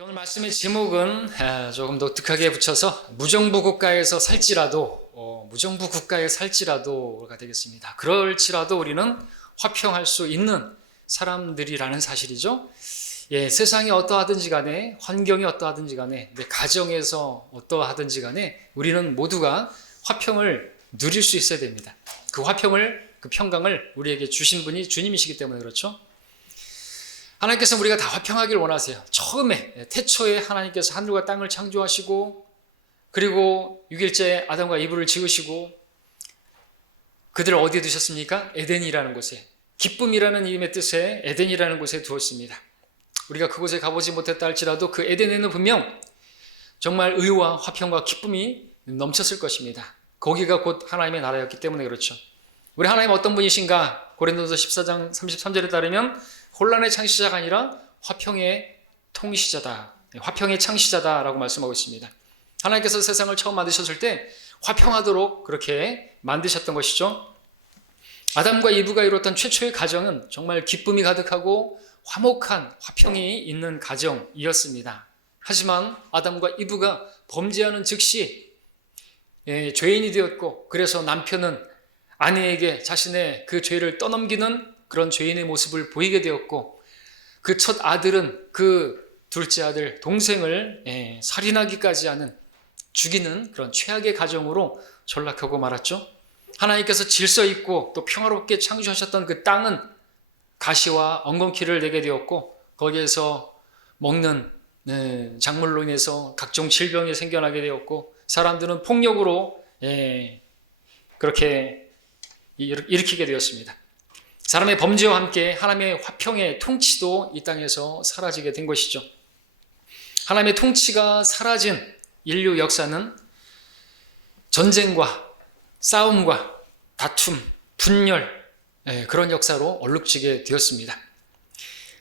오늘 말씀의 제목은 조금 독특하게 붙여서 무정부 국가에서 살지라도 무정부 국가에 살지라도가 되겠습니다. 그럴지라도 우리는 화평할 수 있는 사람들이라는 사실이죠. 세상이 어떠하든지 간에, 환경이 어떠하든지 간에, 내 가정에서 어떠하든지 간에 우리는 모두가 화평을 누릴 수 있어야 됩니다. 그 화평을, 그 평강을 우리에게 주신 분이 주님이시기 때문에 그렇죠. 하나님께서 우리가 다 화평하길 원하세요. 처음에 태초에 하나님께서 하늘과 땅을 창조하시고, 그리고 6일째에 아담과 이브를 지으시고, 그들을 어디에 두셨습니까? 에덴이라는 곳에, 기쁨이라는 이름의 뜻에 에덴이라는 곳에 두었습니다. 우리가 그곳에 가보지 못했다 할지라도 그 에덴에는 분명 정말 의와 화평과 기쁨이 넘쳤을 것입니다. 거기가 곧 하나님의 나라였기 때문에 그렇죠. 우리 하나님 어떤 분이신가? 고린도서 14장 33절에 따르면 혼란의 창시자가 아니라 화평의 통치자다, 화평의 창시자다라고 말씀하고 있습니다. 하나님께서 세상을 처음 만드셨을 때 화평하도록 그렇게 만드셨던 것이죠. 아담과 이브가 이뤘던 최초의 가정은 정말 기쁨이 가득하고 화목한 화평이 있는 가정이었습니다. 하지만 아담과 이브가 범죄하는 즉시 죄인이 되었고, 그래서 남편은 아내에게 자신의 그 죄를 떠넘기는 그런 죄인의 모습을 보이게 되었고, 그 첫 아들은 그 둘째 아들 동생을 살인하기까지 하는, 죽이는 그런 최악의 가정으로 전락하고 말았죠. 하나님께서 질서 있고 또 평화롭게 창조하셨던 그 땅은 가시와 엉겅퀴를 내게 되었고, 거기에서 먹는 작물로 인해서 각종 질병이 생겨나게 되었고, 사람들은 폭력으로 그렇게 일으키게 되었습니다. 사람의 범죄와 함께 하나님의 화평의 통치도 이 땅에서 사라지게 된 것이죠. 하나님의 통치가 사라진 인류 역사는 전쟁과 싸움과 다툼, 분열, 그런 역사로 얼룩지게 되었습니다.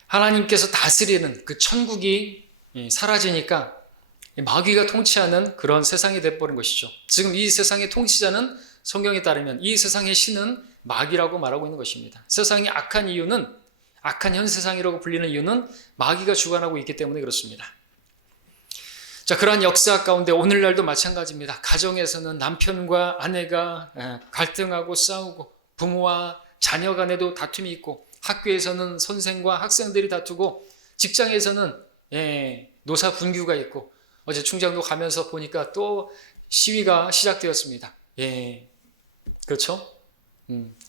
하나님께서 다스리는 그 천국이 사라지니까 마귀가 통치하는 그런 세상이 되어버린 것이죠. 지금 이 세상의 통치자는 성경에 따르면 이 세상의 신은 마귀라고 말하고 있는 것입니다. 세상이 악한 이유는, 악한 현 세상이라고 불리는 이유는 마귀가 주관하고 있기 때문에 그렇습니다. 자, 그러한 역사 가운데 오늘날도 마찬가지입니다. 가정에서는 남편과 아내가 갈등하고 싸우고, 부모와 자녀 간에도 다툼이 있고, 학교에서는 선생과 학생들이 다투고, 직장에서는 노사 분규가 있고, 어제 충장도 가면서 보니까 또 시위가 시작되었습니다. 그렇죠?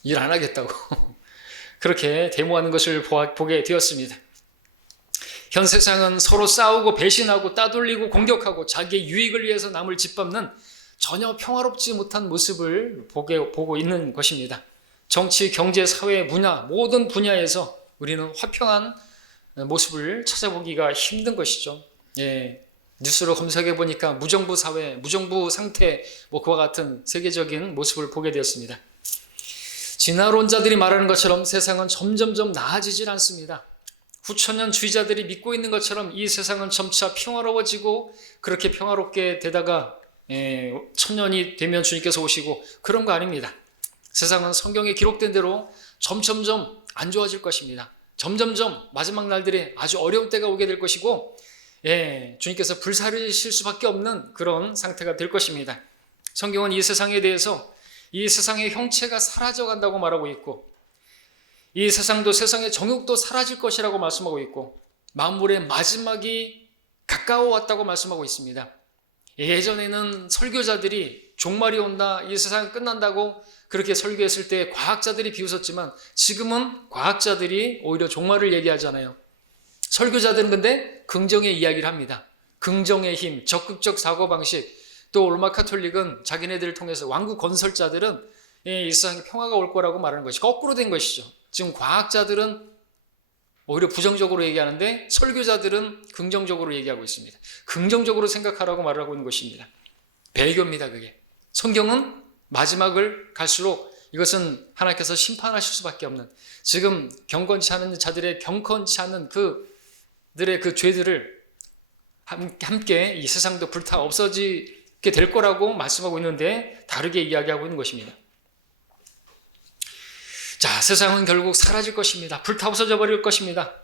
일 안 하겠다고 그렇게 데모하는 것을 보게 되었습니다. 현 세상은 서로 싸우고 배신하고 따돌리고 공격하고 자기의 유익을 위해서 남을 짓밟는 전혀 평화롭지 못한 모습을 보고 있는 것입니다. 정치, 경제, 사회, 문화 모든 분야에서 우리는 화평한 모습을 찾아보기가 힘든 것이죠. 뉴스로 검색해 보니까 무정부 사회, 무정부 상태, 그와 같은 세계적인 모습을 보게 되었습니다. 진화론자들이 말하는 것처럼 세상은 점점점 나아지질 않습니다. 후천년주의자들이 믿고 있는 것처럼 이 세상은 점차 평화로워지고, 그렇게 평화롭게 되다가 천년이 되면 주님께서 오시고, 그런 거 아닙니다. 세상은 성경에 기록된 대로 점점점 안 좋아질 것입니다. 점점점 마지막 날들이 아주 어려운 때가 오게 될 것이고, 주님께서 불사르실 수밖에 없는 그런 상태가 될 것입니다. 성경은 이 세상에 대해서 이 세상의 형체가 사라져간다고 말하고 있고, 이 세상도 세상의 정욕도 사라질 것이라고 말씀하고 있고, 만물의 마지막이 가까워 왔다고 말씀하고 있습니다. 예전에는 설교자들이 종말이 온다, 이 세상이 끝난다고 그렇게 설교했을 때 과학자들이 비웃었지만, 지금은 과학자들이 오히려 종말을 얘기하잖아요. 설교자들은 근데 긍정의 이야기를 합니다. 긍정의 힘, 적극적 사고방식, 또 로마 카톨릭은 자기네들을 통해서, 왕국 건설자들은 이 세상에 평화가 올 거라고 말하는 것이 거꾸로 된 것이죠. 지금 과학자들은 오히려 부정적으로 얘기하는데 설교자들은 긍정적으로 얘기하고 있습니다. 긍정적으로 생각하라고 말하고 있는 것입니다. 배교입니다, 그게. 성경은 마지막을 갈수록 이것은 하나님께서 심판하실 수밖에 없는, 지금 경건치 않은 자들의 경건치 않은 그들의 그 죄들을 함께 이 세상도 불타 없어지게 될 거라고 말씀하고 있는데 다르게 이야기하고 있는 것입니다. 자, 세상은 결국 사라질 것입니다. 불타 없어져 버릴 것입니다.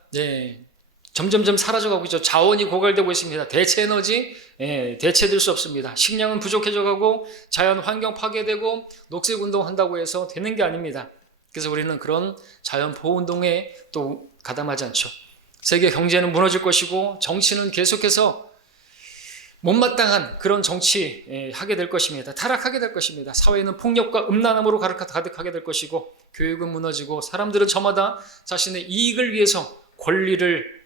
점점점 사라져가고 있죠. 자원이 고갈되고 있습니다. 대체 에너지, 대체될 수 없습니다. 식량은 부족해져가고 자연 환경 파괴되고 녹색 운동한다고 해서 되는 게 아닙니다. 그래서 우리는 그런 자연 보호 운동에 또 가담하지 않죠. 세계 경제는 무너질 것이고 정치는 계속해서 못마땅한 그런 정치 하게 될 것입니다. 타락하게 될 것입니다. 사회는 폭력과 음란함으로 가득하게 될 것이고 교육은 무너지고 사람들은 저마다 자신의 이익을 위해서 권리를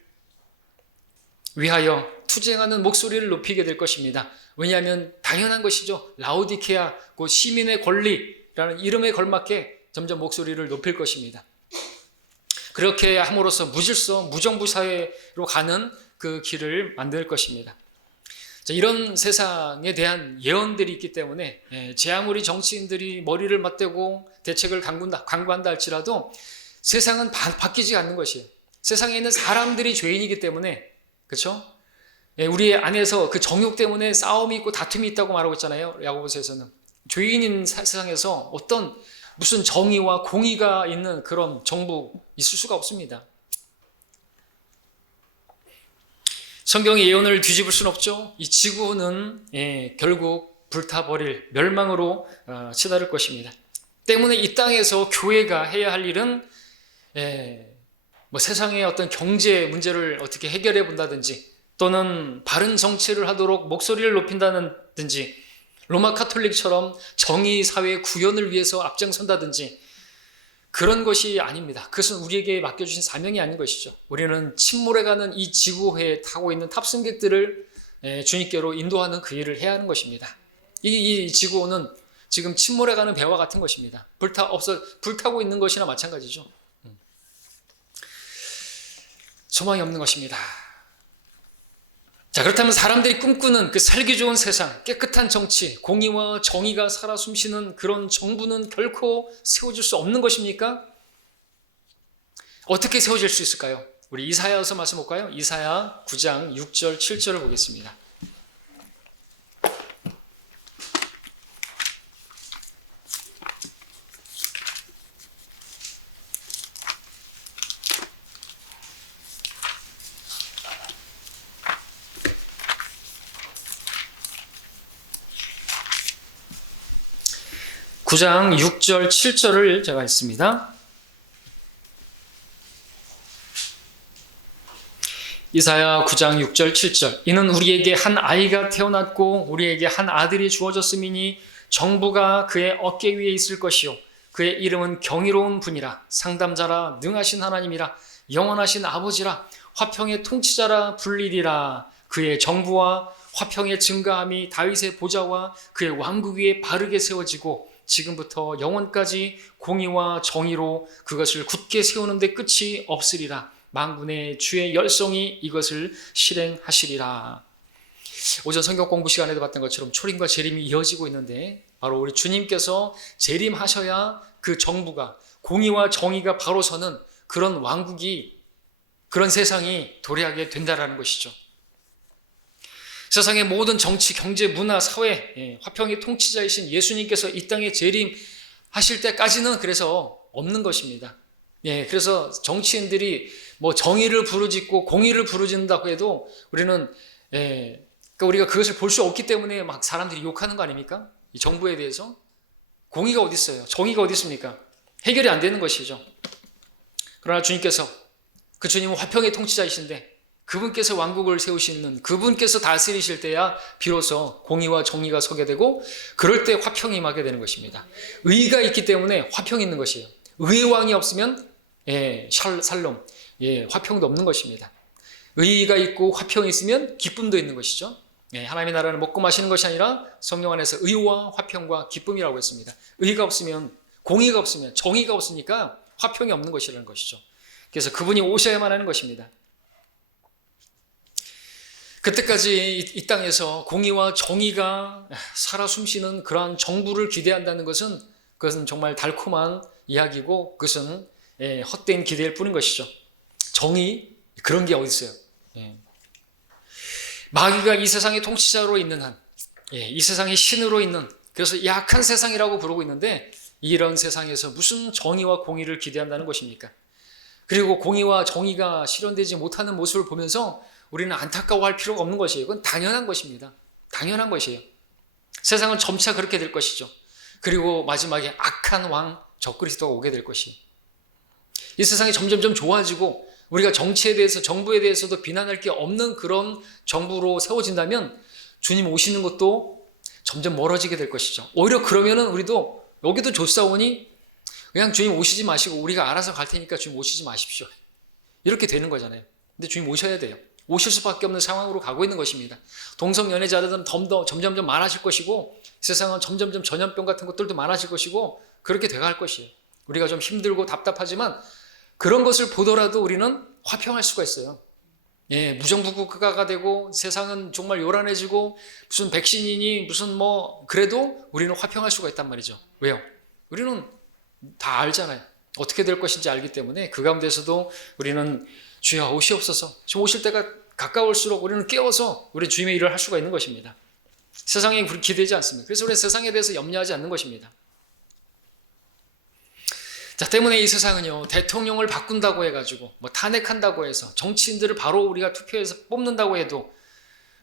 위하여 투쟁하는 목소리를 높이게 될 것입니다. 왜냐하면 당연한 것이죠. 라오디케아 그 시민의 권리라는 이름에 걸맞게 점점 목소리를 높일 것입니다. 그렇게 함으로써 무질서 무정부 사회로 가는 그 길을 만들 것입니다. 자, 이런 세상에 대한 예언들이 있기 때문에 제 아무리 정치인들이 머리를 맞대고 대책을 강구한다 할지라도 세상은 바뀌지 않는 것이에요. 세상에 있는 사람들이 죄인이기 때문에, 그렇죠? 우리 안에서 그 정욕 때문에 싸움이 있고 다툼이 있다고 말하고 있잖아요. 야고보서에서는 죄인인 세상에서 어떤 무슨 정의와 공의가 있는 그런 정부 있을 수가 없습니다. 성경의 예언을 뒤집을 수는 없죠. 이 지구는 결국 불타버릴 멸망으로 치달을 것입니다. 때문에 이 땅에서 교회가 해야 할 일은 세상의 어떤 경제 문제를 어떻게 해결해 본다든지 또는 바른 정치를 하도록 목소리를 높인다든지 로마 카톨릭처럼 정의 사회 구현을 위해서 앞장선다든지 그런 것이 아닙니다. 그것은 우리에게 맡겨주신 사명이 아닌 것이죠. 우리는 침몰해가는 이 지구회에 타고 있는 탑승객들을 주님께로 인도하는 그 일을 해야 하는 것입니다. 이 지구호는 지금 침몰해가는 배와 같은 것입니다. 불타고 있는 것이나 마찬가지죠. 소망이 없는 것입니다. 자, 그렇다면 사람들이 꿈꾸는 그 살기 좋은 세상, 깨끗한 정치, 공의와 정의가 살아 숨쉬는 그런 정부는 결코 세워질 수 없는 것입니까? 어떻게 세워질 수 있을까요? 우리 이사야서 말씀 볼까요? 이사야 9장 6절 7절을 보겠습니다. 구 장 6절 7절을 제가 읽습니다. 이사야 9장 6절 7절 이는 우리에게 한 아이가 태어났고 우리에게 한 아들이 주어졌음이니 정부가 그의 어깨 위에 있을 것이요 그의 이름은 경이로운 분이라 상담자라 능하신 하나님이라 영원하신 아버지라 화평의 통치자라 불리리라. 그의 정부와 화평의 증가함이 다윗의 보좌와 그의 왕국 위에 바르게 세워지고 지금부터 영원까지 공의와 정의로 그것을 굳게 세우는 데 끝이 없으리라. 만군의 주의 열성이 이것을 실행하시리라. 오전 성경 공부 시간에도 봤던 것처럼 초림과 재림이 이어지고 있는데 바로 우리 주님께서 재림하셔야 그 정부가 공의와 정의가 바로 서는 그런 왕국이 그런 세상이 도래하게 된다라는 것이죠. 세상의 모든 정치, 경제, 문화, 사회, 화평의 통치자이신 예수님께서 이 땅에 재림하실 때까지는 그래서 없는 것입니다. 그래서 정치인들이 정의를 부르짖고 공의를 부르짖는다고 해도 우리는 그러니까 우리가 그것을 볼 수 없기 때문에 막 사람들이 욕하는 거 아닙니까? 이 정부에 대해서 공의가 어디 있어요? 정의가 어디 있습니까? 해결이 안 되는 것이죠. 그러나 주님께서 그 주님은 화평의 통치자이신데 그분께서 왕국을 세우시는 그분께서 다스리실 때야 비로소 공의와 정의가 서게 되고 그럴 때 화평이 임하게 되는 것입니다. 의가 있기 때문에 화평이 있는 것이에요. 의의 왕이 없으면 샬롬, 화평도 없는 것입니다. 의가 있고 화평이 있으면 기쁨도 있는 것이죠. 하나님의 나라는 먹고 마시는 것이 아니라 성령 안에서 의와 화평과 기쁨이라고 했습니다. 의가 없으면 공의가 없으면 정의가 없으니까 화평이 없는 것이라는 것이죠. 그래서 그분이 오셔야만 하는 것입니다. 그때까지 이 땅에서 공의와 정의가 살아 숨쉬는 그러한 정부를 기대한다는 그것은 정말 달콤한 이야기고 그것은 헛된 기대일 뿐인 것이죠. 정의 그런 게 어디 있어요? 마귀가 이 세상의 통치자로 있는 한, 이 세상의 신으로 있는 그래서 약한 세상이라고 부르고 있는데 이런 세상에서 무슨 정의와 공의를 기대한다는 것입니까? 그리고 공의와 정의가 실현되지 못하는 모습을 보면서 우리는 안타까워할 필요가 없는 것이에요. 그건 당연한 것입니다. 당연한 것이에요. 세상은 점차 그렇게 될 것이죠. 그리고 마지막에 악한 왕 적그리스도가 오게 될 것이에요. 이 세상이 점점점 좋아지고 우리가 정치에 대해서, 정부에 대해서도 비난할 게 없는 그런 정부로 세워진다면 주님 오시는 것도 점점 멀어지게 될 것이죠. 오히려 그러면은 우리도 여기도 좋사오니 그냥 주님 오시지 마시고 우리가 알아서 갈 테니까 주님 오시지 마십시오. 이렇게 되는 거잖아요. 근데 주님 오셔야 돼요. 오실 수밖에 없는 상황으로 가고 있는 것입니다. 동성 연애자들은 점점점 많아질 것이고 세상은 점점점 전염병 같은 것들도 많아질 것이고 그렇게 돼갈 것이에요. 우리가 좀 힘들고 답답하지만 그런 것을 보더라도 우리는 화평할 수가 있어요. 예, 무정부국가가 되고 세상은 정말 요란해지고 무슨 백신이니 무슨 그래도 우리는 화평할 수가 있단 말이죠. 왜요? 우리는 다 알잖아요. 어떻게 될 것인지 알기 때문에 그 가운데서도 우리는 주여 오시옵소서. 지금 오실 때가 가까울수록 우리는 깨어서 우리 주님의 일을 할 수가 있는 것입니다. 세상에 기대지 않습니다. 그래서 우리는 세상에 대해서 염려하지 않는 것입니다. 자, 때문에 이 세상은요, 대통령을 바꾼다고 해가지고, 탄핵한다고 해서, 정치인들을 바로 우리가 투표해서 뽑는다고 해도,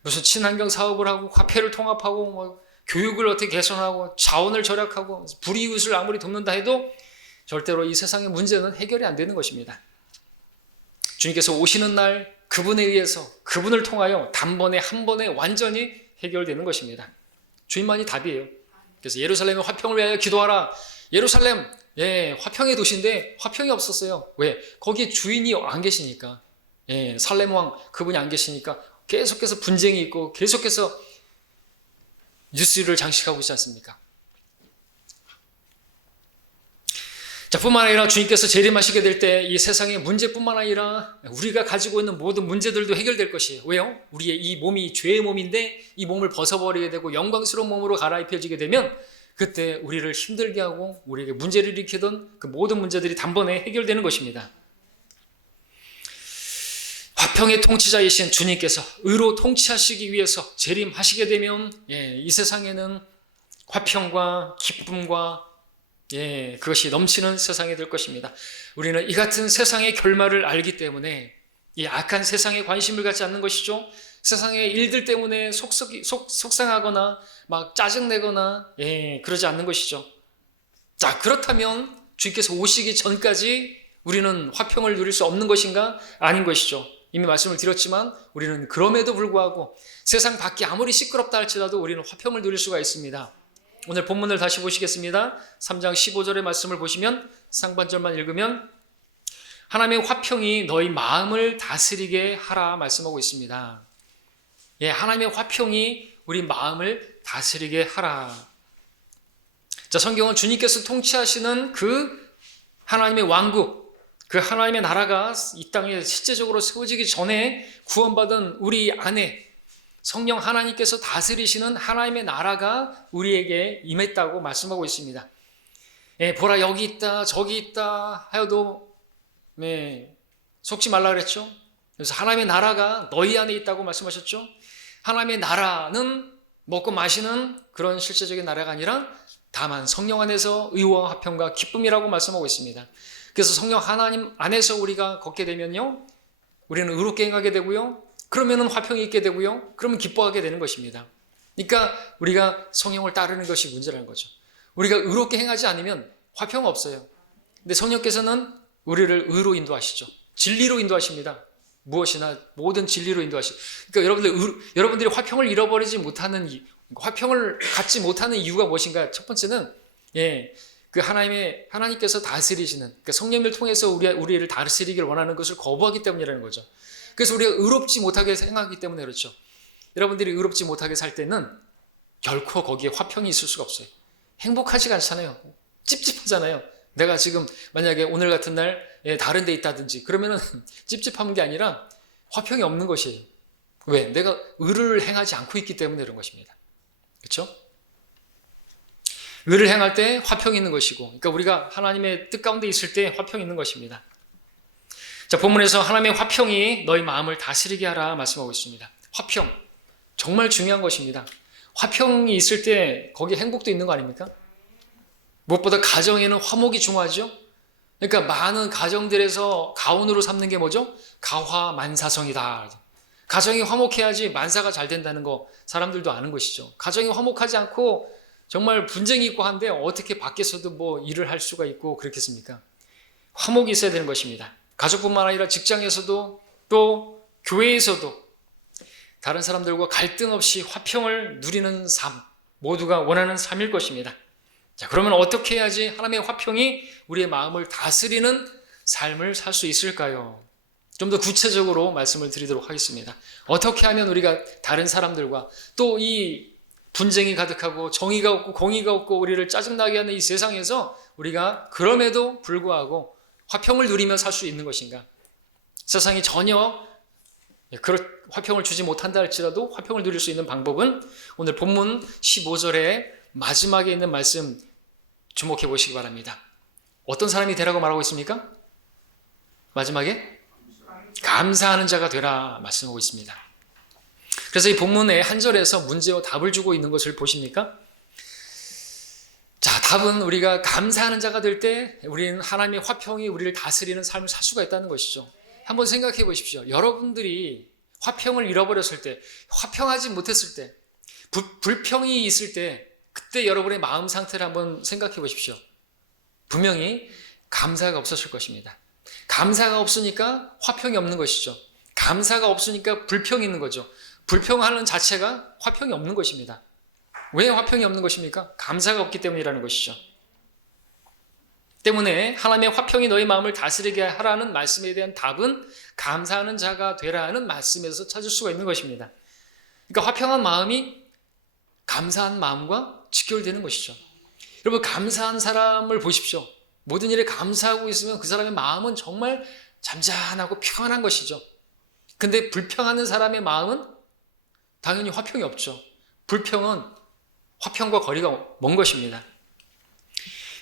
무슨 친환경 사업을 하고, 화폐를 통합하고, 교육을 어떻게 개선하고, 자원을 절약하고, 불이웃을 아무리 돕는다 해도, 절대로 이 세상의 문제는 해결이 안 되는 것입니다. 주님께서 오시는 날, 그분에 의해서, 그분을 통하여 단번에, 한 번에 완전히 해결되는 것입니다. 주님만이 답이에요. 그래서 예루살렘의 화평을 위하여 기도하라. 예루살렘, 예, 화평의 도시인데 화평이 없었어요. 왜? 거기에 주인이 안 계시니까. 예, 살렘 왕 그분이 안 계시니까 계속해서 분쟁이 있고 계속해서 뉴스를 장식하고 있지 않습니까? 자, 뿐만 아니라 주님께서 재림하시게 될 때 이 세상의 문제뿐만 아니라 우리가 가지고 있는 모든 문제들도 해결될 것이에요. 왜요? 우리의 이 몸이 죄의 몸인데 이 몸을 벗어버리게 되고 영광스러운 몸으로 갈아입혀지게 되면 그때 우리를 힘들게 하고 우리에게 문제를 일으키던 그 모든 문제들이 단번에 해결되는 것입니다. 화평의 통치자이신 주님께서 의로 통치하시기 위해서 재림하시게 되면 이 세상에는 화평과 기쁨과 그것이 넘치는 세상이 될 것입니다. 우리는 이 같은 세상의 결말을 알기 때문에 이 악한 세상에 관심을 갖지 않는 것이죠. 세상의 일들 때문에 속상하거나 막 짜증내거나 그러지 않는 것이죠. 자, 그렇다면 주님께서 오시기 전까지 우리는 화평을 누릴 수 없는 것인가? 아닌 것이죠. 이미 말씀을 드렸지만 우리는 그럼에도 불구하고 세상 밖이 아무리 시끄럽다 할지라도 우리는 화평을 누릴 수가 있습니다. 오늘 본문을 다시 보시겠습니다. 3장 15절의 말씀을 보시면 상반절만 읽으면 하나님의 화평이 너희 마음을 다스리게 하라 말씀하고 있습니다. 하나님의 화평이 우리 마음을 다스리게 하라. 자, 성경은 주님께서 통치하시는 그 하나님의 왕국, 그 하나님의 나라가 이 땅에 실제적으로 세워지기 전에 구원받은 우리 안에 성령 하나님께서 다스리시는 하나님의 나라가 우리에게 임했다고 말씀하고 있습니다. 보라 여기 있다 저기 있다 하여도 속지 말라 그랬죠. 그래서 하나님의 나라가 너희 안에 있다고 말씀하셨죠. 하나님의 나라는 먹고 마시는 그런 실제적인 나라가 아니라 다만 성령 안에서 의와 화평과 기쁨이라고 말씀하고 있습니다. 그래서 성령 하나님 안에서 우리가 걷게 되면요, 우리는 의롭게 행하게 되고요, 그러면은 화평이 있게 되고요, 그러면 기뻐하게 되는 것입니다. 그러니까 우리가 성령을 따르는 것이 문제라는 거죠. 우리가 의롭게 행하지 않으면 화평 없어요. 근데 성령께서는 우리를 의로 인도하시죠. 진리로 인도하십니다. 무엇이나 모든 진리로 인도하시죠. 그러니까 여러분들이 화평을 잃어버리지 못하는 화평을 갖지 못하는 이유가 무엇인가? 첫 번째는 그 하나님께서 다스리시는, 그러니까 성령을 통해서 우리를 다스리기를 원하는 것을 거부하기 때문이라는 거죠. 그래서 우리가 의롭지 못하게 생각하기 때문에 그렇죠. 여러분들이 의롭지 못하게 살 때는 결코 거기에 화평이 있을 수가 없어요. 행복하지가 않잖아요. 찝찝하잖아요. 내가 지금 만약에 오늘 같은 날 다른 데 있다든지 그러면은 찝찝한 게 아니라 화평이 없는 것이에요. 왜? 내가 의를 행하지 않고 있기 때문에 그런 것입니다. 그렇죠? 의를 행할 때 화평이 있는 것이고, 그러니까 우리가 하나님의 뜻 가운데 있을 때 화평이 있는 것입니다. 자, 본문에서 하나님의 화평이 너희 마음을 다스리게 하라 말씀하고 있습니다. 화평, 정말 중요한 것입니다. 화평이 있을 때 거기에 행복도 있는 거 아닙니까? 무엇보다 가정에는 화목이 중요하죠. 그러니까 많은 가정들에서 가온으로 삼는 게 뭐죠? 가화만사성이다. 가정이 화목해야지 만사가 잘 된다는 거 사람들도 아는 것이죠. 가정이 화목하지 않고 정말 분쟁이 있고 한데 어떻게 밖에서도 뭐 일을 할 수가 있고 그렇겠습니까? 화목이 있어야 되는 것입니다. 가족뿐만 아니라 직장에서도 또 교회에서도 다른 사람들과 갈등 없이 화평을 누리는 삶, 모두가 원하는 삶일 것입니다. 자, 그러면 어떻게 해야지 하나님의 화평이 우리의 마음을 다스리는 삶을 살 수 있을까요? 좀 더 구체적으로 말씀을 드리도록 하겠습니다. 어떻게 하면 우리가 다른 사람들과 또 이 분쟁이 가득하고 정의가 없고 공의가 없고 우리를 짜증나게 하는 이 세상에서 우리가 그럼에도 불구하고 화평을 누리며 살 수 있는 것인가? 세상이 전혀 그런 화평을 주지 못한다 할지라도 화평을 누릴 수 있는 방법은 오늘 본문 15절의 마지막에 있는 말씀 주목해 보시기 바랍니다. 어떤 사람이 되라고 말하고 있습니까? 마지막에 감사하는 자가 되라 말씀하고 있습니다. 그래서 이 본문의 한 절에서 문제와 답을 주고 있는 것을 보십니까? 자, 답은 우리가 감사하는 자가 될 때 우리는 하나님의 화평이 우리를 다스리는 삶을 살 수가 있다는 것이죠. 한번 생각해 보십시오. 여러분들이 화평을 잃어버렸을 때, 화평하지 못했을 때, 불평이 있을 때 그때 여러분의 마음 상태를 한번 생각해 보십시오. 분명히 감사가 없었을 것입니다. 감사가 없으니까 화평이 없는 것이죠. 감사가 없으니까 불평이 있는 거죠. 불평하는 자체가 화평이 없는 것입니다. 왜 화평이 없는 것입니까? 감사가 없기 때문이라는 것이죠. 때문에 하나님의 화평이 너희 마음을 다스리게 하라는 말씀에 대한 답은 감사하는 자가 되라는 말씀에서 찾을 수가 있는 것입니다. 그러니까 화평한 마음이 감사한 마음과 직결되는 것이죠. 여러분, 감사한 사람을 보십시오. 모든 일에 감사하고 있으면 그 사람의 마음은 정말 잠잠하고 평안한 것이죠. 근데 불평하는 사람의 마음은 당연히 화평이 없죠. 불평은 화평과 거리가 먼 것입니다.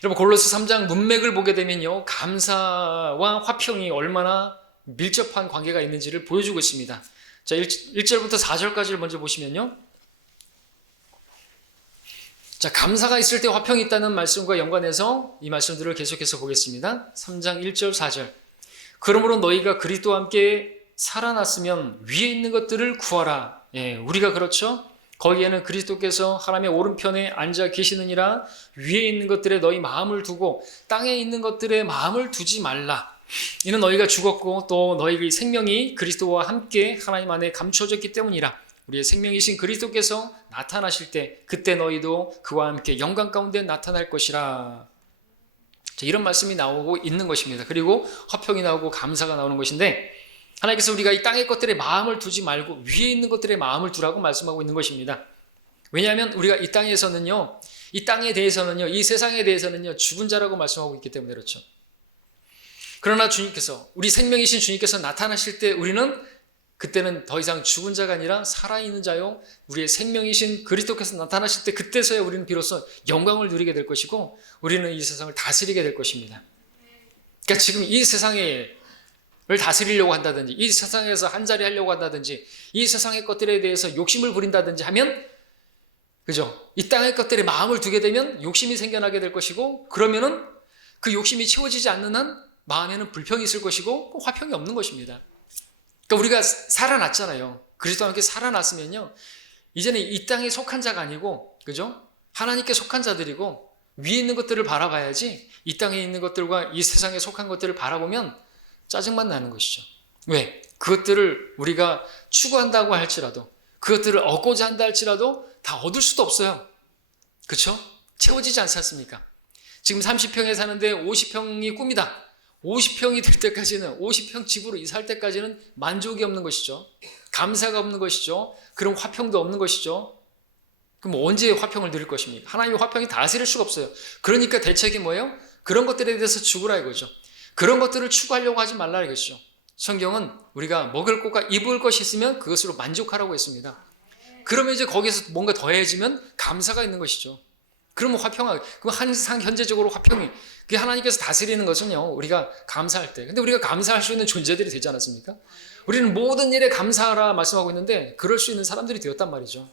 여러분, 골로새 3장 문맥을 보게 되면요, 감사와 화평이 얼마나 밀접한 관계가 있는지를 보여주고 있습니다. 자, 1절부터 4절까지를 먼저 보시면요, 자, 감사가 있을 때 화평이 있다는 말씀과 연관해서 이 말씀들을 계속해서 보겠습니다. 3장 1절 4절. 그러므로 너희가 그리스도와 함께 살아났으면 위에 있는 것들을 구하라. 예, 우리가 그렇죠. 거기에는 그리스도께서 하나님의 오른편에 앉아 계시느니라. 위에 있는 것들에 너희 마음을 두고 땅에 있는 것들에 마음을 두지 말라. 이는 너희가 죽었고 또 너희의 생명이 그리스도와 함께 하나님 안에 감추어졌기 때문이라. 우리의 생명이신 그리스도께서 나타나실 때 그때 너희도 그와 함께 영광 가운데 나타날 것이라. 자, 이런 말씀이 나오고 있는 것입니다. 그리고 화평이 나오고 감사가 나오는 것인데, 하나님께서 우리가 이 땅의 것들에 마음을 두지 말고 위에 있는 것들에 마음을 두라고 말씀하고 있는 것입니다. 왜냐하면 우리가 이 땅에서는요, 이 땅에 대해서는요, 이 세상에 대해서는요, 죽은 자라고 말씀하고 있기 때문에 그렇죠. 그러나 주님께서, 우리 생명이신 주님께서 나타나실 때 우리는 그때는 더 이상 죽은 자가 아니라 살아있는 자요, 우리의 생명이신 그리스도께서 나타나실 때 그때서야 우리는 비로소 영광을 누리게 될 것이고 우리는 이 세상을 다스리게 될 것입니다. 그러니까 지금 이 세상을 다스리려고 한다든지, 이 세상에서 한자리 하려고 한다든지, 이 세상의 것들에 대해서 욕심을 부린다든지 하면, 그죠? 이 땅의 것들에 마음을 두게 되면 욕심이 생겨나게 될 것이고, 그러면은 그 욕심이 채워지지 않는 한 마음에는 불평이 있을 것이고 화평이 없는 것입니다. 그러니까 우리가 살아났잖아요. 그리스도와 함께 살아났으면요, 이제는 이 땅에 속한 자가 아니고, 그죠? 하나님께 속한 자들이고 위에 있는 것들을 바라봐야지, 이 땅에 있는 것들과 이 세상에 속한 것들을 바라보면 짜증만 나는 것이죠. 왜? 그것들을 우리가 추구한다고 할지라도, 그것들을 얻고자 한다 할지라도 다 얻을 수도 없어요. 그렇죠? 채워지지 않지 않습니까? 지금 30평에 사는데 50평이 꿈이다. 50평이 될 때까지는, 50평 집으로 이사할 때까지는 만족이 없는 것이죠. 감사가 없는 것이죠. 그럼 화평도 없는 것이죠. 그럼 언제 화평을 누릴 것입니까? 하나님의 화평이 다스릴 수가 없어요. 그러니까 대책이 뭐예요? 그런 것들에 대해서 죽으라 이거죠. 그런 것들을 추구하려고 하지 말라 이것이죠. 성경은 우리가 먹을 것과 입을 것이 있으면 그것으로 만족하라고 했습니다. 그러면 이제 거기서 뭔가 더해지면 감사가 있는 것이죠. 그러면 화평하게, 그럼 항상 현재적으로 화평이, 그게 하나님께서 다스리는 것은요, 우리가 감사할 때. 근데 우리가 감사할 수 있는 존재들이 되지 않았습니까? 우리는 모든 일에 감사하라 말씀하고 있는데 그럴 수 있는 사람들이 되었단 말이죠.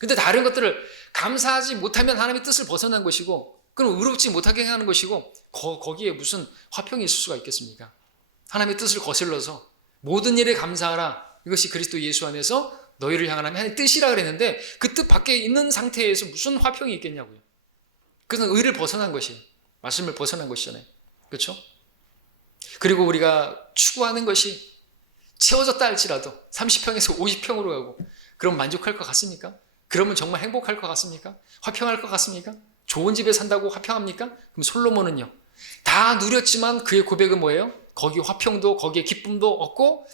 근데 다른 것들을 감사하지 못하면 하나님의 뜻을 벗어난 것이고, 그럼 의롭지 못하게 행하는 것이고 거기에 무슨 화평이 있을 수가 있겠습니까? 하나님의 뜻을 거슬러서 모든 일에 감사하라. 이것이 그리스도 예수 안에서 너희를 향한 하나님의 뜻이라 그랬는데 그 뜻 밖에 있는 상태에서 무슨 화평이 있겠냐고요. 그것은 의를 벗어난 것이에요. 말씀을 벗어난 것이잖아요. 그렇죠? 그리고 우리가 추구하는 것이 채워졌다 할지라도 30평에서 50평으로 가고 그럼 만족할 것 같습니까? 그러면 정말 행복할 것 같습니까? 화평할 것 같습니까? 좋은 집에 산다고 화평합니까? 그럼 솔로몬은요. 다 누렸지만 그의 고백은 뭐예요? 거기 화평도 거기에 기쁨도 없고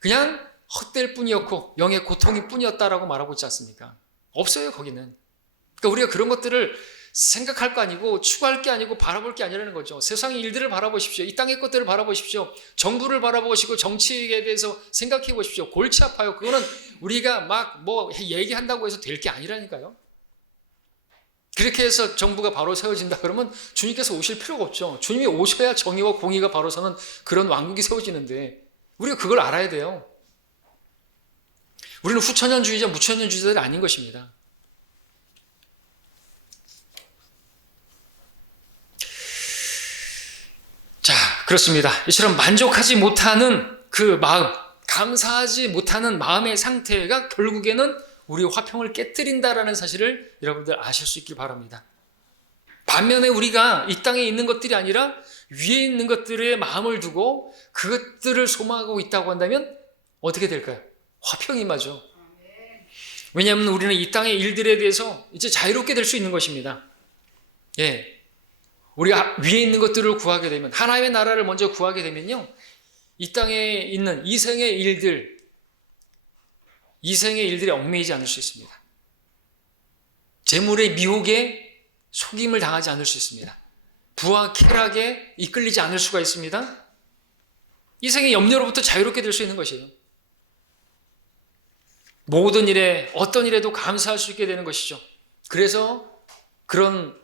그냥 헛될 뿐이었고 영의 고통이 뿐이었다라고 말하고 있지 않습니까? 없어요 거기는. 그러니까 우리가 그런 것들을 생각할 거 아니고 추구할 게 아니고 바라볼 게 아니라는 거죠. 세상의 일들을 바라보십시오. 이 땅의 것들을 바라보십시오. 정부를 바라보시고 정치에 대해서 생각해 보십시오. 골치 아파요. 그거는 우리가 막 뭐 얘기한다고 해서 될 게 아니라니까요. 그렇게 해서 정부가 바로 세워진다 그러면 주님께서 오실 필요가 없죠. 주님이 오셔야 정의와 공의가 바로 서는 그런 왕국이 세워지는데 우리가 그걸 알아야 돼요. 우리는 후천년주의자, 무천년주의자들이 아닌 것입니다. 자, 그렇습니다. 이처럼 만족하지 못하는 그 마음, 감사하지 못하는 마음의 상태가 결국에는 우리의 화평을 깨뜨린다라는 사실을 여러분들 아실 수 있길 바랍니다. 반면에 우리가 이 땅에 있는 것들이 아니라 위에 있는 것들에 마음을 두고 그것들을 소망하고 있다고 한다면 어떻게 될까요? 화평이 임하죠. 왜냐하면 우리는 이 땅의 일들에 대해서 이제 자유롭게 될 수 있는 것입니다. 예. 우리가 위에 있는 것들을 구하게 되면 하나님의 나라를 먼저 구하게 되면요. 이 땅에 있는 이생의 일들에 얽매이지 않을 수 있습니다. 재물의 미혹에 속임을 당하지 않을 수 있습니다. 부와 쾌락에 이끌리지 않을 수가 있습니다. 이생의 염려로부터 자유롭게 될 수 있는 것이에요. 모든 일에 어떤 일에도 감사할 수 있게 되는 것이죠. 그래서 그런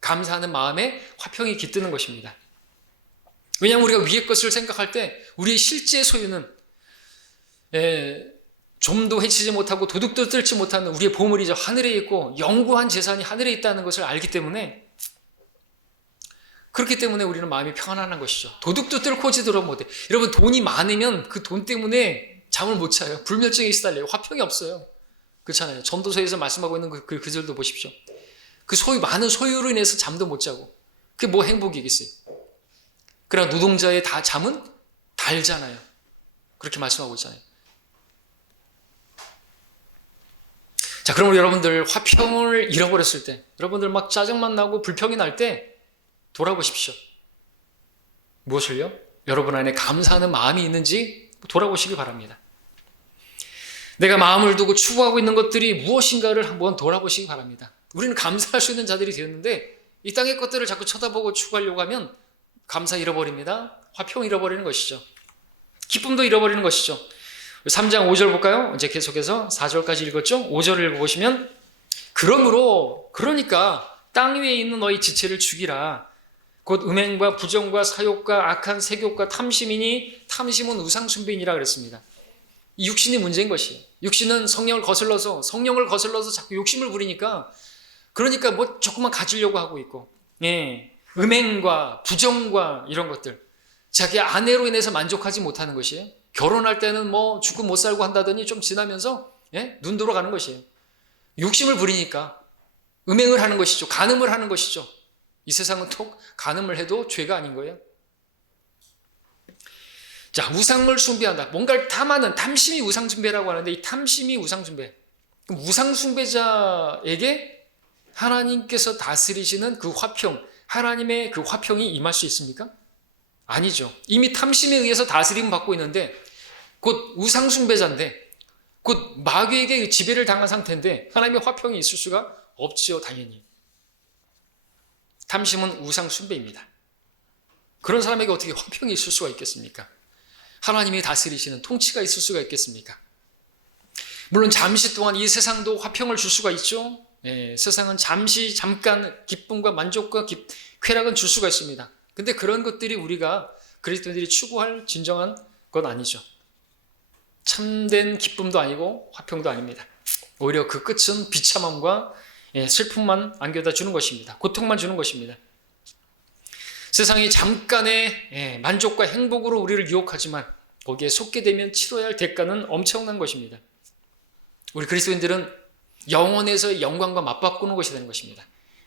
감사하는 마음에 화평이 깃드는 것입니다. 왜냐하면 우리가 위의 것을 생각할 때 우리의 실제 소유는 좀도 해치지 못하고 도둑도 뜰지 못하는 우리의 보물이죠. 하늘에 있고 영구한 재산이 하늘에 있다는 것을 알기 때문에 그렇기 때문에 우리는 마음이 평안한 것이죠. 도둑도 뚫고 지도록 못해. 여러분 돈이 많으면 그 돈 때문에 잠을 못 자요. 불면증에 시달려요. 화평이 없어요. 그렇잖아요. 전도서에서 말씀하고 있는 그 글도 보십시오. 그 많은 소유로 인해서 잠도 못 자고 그게 뭐 행복이겠어요. 그러나 노동자의 잠은 달잖아요. 그렇게 말씀하고 있잖아요. 자, 그러면 여러분들 화평을 잃어버렸을 때 여러분들 막 짜증만 나고 불평이 날 때 돌아보십시오. 무엇을요? 여러분 안에 감사하는 마음이 있는지 돌아보시기 바랍니다. 내가 마음을 두고 추구하고 있는 것들이 무엇인가를 한번 돌아보시기 바랍니다. 우리는 감사할 수 있는 자들이 되었는데 이 땅의 것들을 자꾸 쳐다보고 추구하려고 하면 감사 잃어버립니다. 화평 잃어버리는 것이죠. 기쁨도 잃어버리는 것이죠. 3장 5절 볼까요? 이제 계속해서 4절까지 읽었죠? 5절을 읽어보시면 그러니까 땅 위에 있는 너희 지체를 죽이라. 곧 음행과 부정과 사욕과 악한 색욕과 탐심이니 탐심은 우상 숭배이니라 그랬습니다. 이 육신이 문제인 것이에요. 육신은 성령을 거슬러서 자꾸 욕심을 부리니까 그러니까 뭐 조금만 가지려고 하고 있고, 음행과 부정과 이런 것들, 자기 아내로 인해서 만족하지 못하는 것이에요. 결혼할 때는 뭐 죽고 못 살고 한다더니 좀 지나면서 눈 돌아가는 것이에요. 욕심을 부리니까 음행을 하는 것이죠. 간음을 하는 것이죠. 이 세상은 톡 간음을 해도 죄가 아닌 거예요. 자, 우상을 숭배한다. 뭔가를 탐하는 탐심이 우상 숭배라고 하는데 이 탐심이 우상 숭배. 그럼 우상 숭배자에게 하나님께서 다스리시는 그 화평, 하나님의 그 화평이 임할 수 있습니까? 아니죠. 이미 탐심에 의해서 다스림 받고 있는데 곧 우상 숭배자인데 곧 마귀에게 지배를 당한 상태인데 하나님의 화평이 있을 수가 없지요. 당연히. 탐심은 우상 숭배입니다. 그런 사람에게 어떻게 화평이 있을 수가 있겠습니까? 하나님이 다스리시는 통치가 있을 수가 있겠습니까? 물론 잠시 동안 이 세상도 화평을 줄 수가 있죠. 세상은 잠깐 기쁨과 만족과 쾌락은 줄 수가 있습니다. 근데 그런 것들이 우리가 그리스도인들이 추구할 진정한 건 아니죠. 참된 기쁨도 아니고 화평도 아닙니다. 오히려 그 끝은 비참함과 슬픔만 안겨다 주는 것입니다. 고통만 주는 것입니다. 세상이 잠깐의 만족과 행복으로 우리를 유혹하지만 거기에 속게 되면 치러야 할 대가는 엄청난 것입니다. 우리 그리스도인들은 영원에서의 영광과 맞바꾸는 것이 되는 것입니다.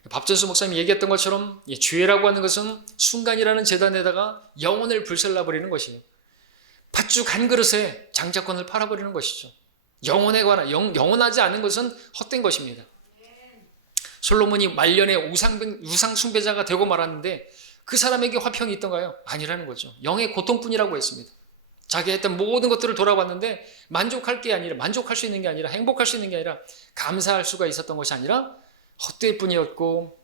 밥전수 목사님이 얘기했던 것처럼 죄라고 하는 것은 순간이라는 재단에다가 영혼을 불살라버리는 것이에요. 팥죽 한 그릇에 장자권을 팔아버리는 것이죠. 영혼에 관한 영원하지 않은 것은 헛된 것입니다. 솔로몬이 말년에 우상 숭배자가 되고 말았는데 그 사람에게 화평이 있던가요? 아니라는 거죠. 영의 고통뿐이라고 했습니다. 자기가 했던 모든 것들을 돌아봤는데 만족할 수 있는 게 아니라 행복할 수 있는 게 아니라 감사할 수가 있었던 것이 아니라 헛될 뿐이었고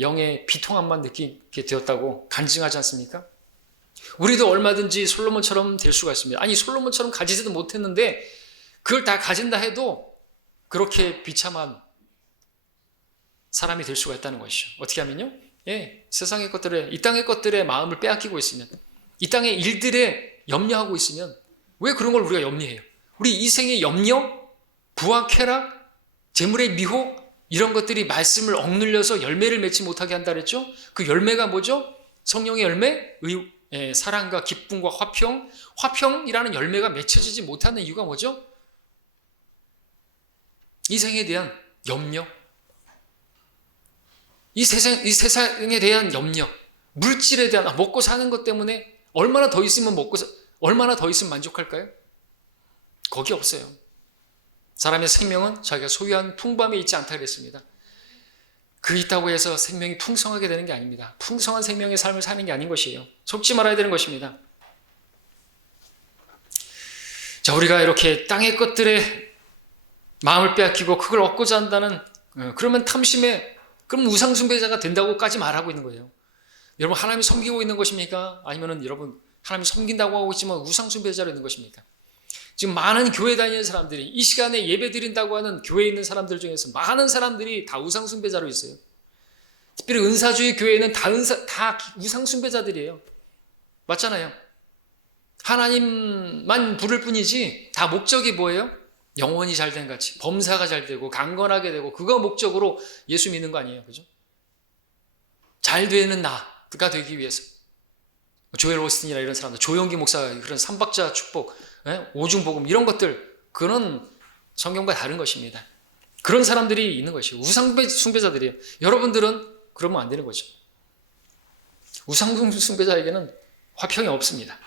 영의 비통함만 느끼게 되었다고 간증하지 않습니까? 우리도 얼마든지 솔로몬처럼 될 수가 있습니다. 아니 솔로몬처럼 가지지도 못했는데 그걸 다 가진다 해도 그렇게 비참한 사람이 될 수가 있다는 것이죠. 어떻게 하면요? 세상의 것들에 이 땅의 것들에 마음을 빼앗기고 있으면 이 땅의 일들에 염려하고 있으면 왜 그런 걸 우리가 염려해요? 우리 이생의 염려, 부와 쾌락, 재물의 미혹 이런 것들이 말씀을 억눌려서 열매를 맺지 못하게 한다 그랬죠? 그 열매가 뭐죠? 성령의 열매, 사랑과 기쁨과 화평이라는 열매가 맺혀지지 못하는 이유가 뭐죠? 이 생에 대한 염려, 이 세상에 대한 염려, 물질에 대한 먹고 사는 것 때문에 얼마나 더 있으면 만족할까요? 거기 없어요. 사람의 생명은 자기가 소유한 풍부함에 있지 않다 그랬습니다. 그 있다고 해서 생명이 풍성하게 되는 게 아닙니다. 풍성한 생명의 삶을 사는 게 아닌 것이에요. 속지 말아야 되는 것입니다. 자, 우리가 이렇게 땅의 것들에 마음을 빼앗기고 그걸 얻고자 한다는 그러면 그럼 우상숭배자가 된다고까지 말하고 있는 거예요. 여러분 하나님 섬기고 있는 것입니까? 아니면은 여러분 하나님 섬긴다고 하고 있지만 우상숭배자로 있는 것입니까? 지금 많은 교회 다니는 사람들이 이 시간에 예배 드린다고 하는 교회에 있는 사람들 중에서 많은 사람들이 다 우상숭배자로 있어요. 특별히 은사주의 교회는 다 우상숭배자들이에요. 맞잖아요. 하나님만 부를 뿐이지 다 목적이 뭐예요? 영혼이 잘된 같이 범사가 잘 되고 강건하게 되고 그거 목적으로 예수 믿는 거 아니에요. 그죠? 잘 되는 나가 되기 위해서 조엘 오스틴이나 이런 사람들, 조영기 목사가 그런 삼박자 축복, 오중복음 이런 것들 그런 성경과 다른 것입니다. 그런 사람들이 있는 것이에요. 우상숭배자들이에요. 여러분들은 그러면 안 되는 거죠. 우상숭배자에게는 화평이 없습니다.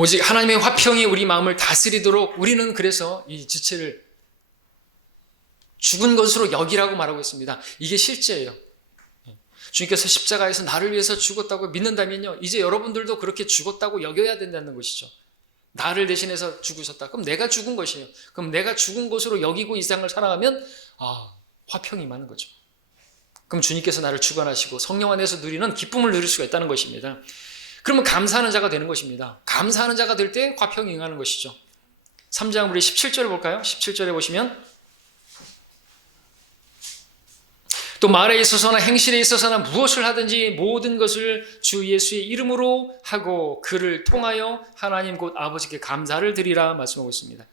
오직 하나님의 화평이 우리 마음을 다스리도록 우리는 그래서 이 지체를 죽은 것으로 여기라고 말하고 있습니다. 이게 실제예요. 주님께서 십자가에서 나를 위해서 죽었다고 믿는다면요, 이제 여러분들도 그렇게 죽었다고 여겨야 된다는 것이죠. 나를 대신해서 죽으셨다. 그럼 내가 죽은 것이에요. 그럼 내가 죽은 것으로 여기고 이 세상을 살아가면 화평이 임하는 거죠. 그럼 주님께서 나를 주관하시고 성령 안에서 누리는 기쁨을 누릴 수가 있다는 것입니다. 그러면 감사하는 자가 되는 것입니다. 감사하는 자가 될 때 화평이 임하는 것이죠. 3장 우리 17절을 볼까요? 17절에 보시면 또 말에 있어서나 행실에 있어서나 무엇을 하든지 모든 것을 주 예수의 이름으로 하고 그를 통하여 하나님 곧 아버지께 감사를 드리라 말씀하고 있습니다.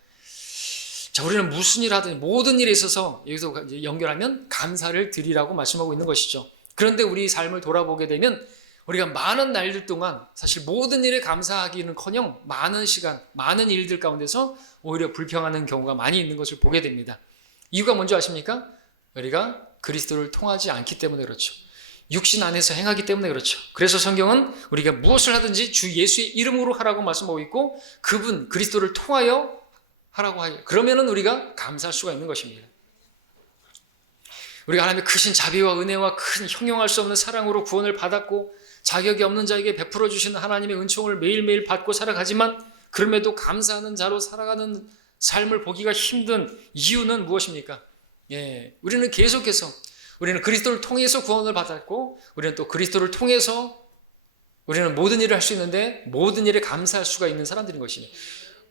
자, 우리는 무슨 일 하든지 모든 일에 있어서 여기서 이제 연결하면 감사를 드리라고 말씀하고 있는 것이죠. 그런데 우리 삶을 돌아보게 되면 우리가 많은 날들 동안 사실 모든 일에 감사하기는커녕 많은 시간, 많은 일들 가운데서 오히려 불평하는 경우가 많이 있는 것을 보게 됩니다. 이유가 뭔지 아십니까? 우리가 그리스도를 통하지 않기 때문에 그렇죠. 육신 안에서 행하기 때문에 그렇죠. 그래서 성경은 우리가 무엇을 하든지 주 예수의 이름으로 하라고 말씀하고 있고 그분 그리스도를 통하여 하라고 하요. 그러면은 우리가 감사할 수가 있는 것입니다. 우리가 하나님의 크신 자비와 은혜와 큰 형용할 수 없는 사랑으로 구원을 받았고 자격이 없는 자에게 베풀어 주시는 하나님의 은총을 매일매일 받고 살아가지만 그럼에도 감사하는 자로 살아가는 삶을 보기가 힘든 이유는 무엇입니까? 우리는 계속해서 우리는 그리스도를 통해서 구원을 받았고 우리는 또 그리스도를 통해서 우리는 모든 일을 할 수 있는데 모든 일에 감사할 수가 있는 사람들인 것입니다.